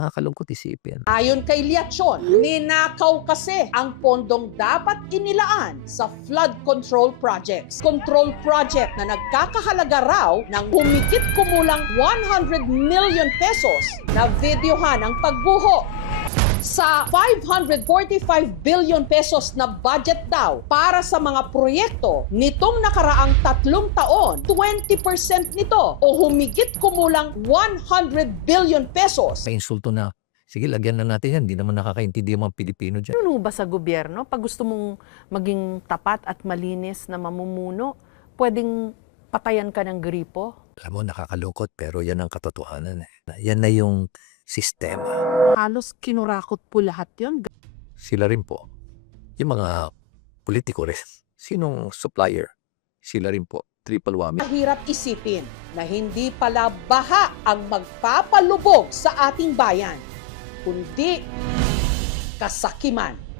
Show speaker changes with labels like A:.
A: Nakakalungkot isipin.
B: Ayon kay Liachon, ninakaw kasi ang pondong dapat inilaan sa flood control projects. Control project na nagkakahalaga raw ng humigit kumulang 100 million pesos na videohan ang pagguho. Sa 545 billion pesos na budget daw para sa mga proyekto nitong nakaraang 3 taon, 20% nito o humigit kumulang 100 billion pesos.
A: May insulto na, sige, lagyan na natin yan. Hindi naman nakakaintindi yung mga Pilipino dyan.
C: Ano ba sa gobyerno? Pag gusto mong maging tapat at malinis na mamumuno, pwedeng patayan ka ng gripo?
A: Alam mo, nakakalungkot pero yan ang katotohanan. Yan na yung sistema.
D: Halos kinurakot po lahat yun.
A: Sila rin po. Yung mga politiko rin. Sinong supplier? Sila rin po. Triple whammy.
B: Mahirap isipin na hindi pala baha ang magpapalubog sa ating bayan, kundi kasakiman.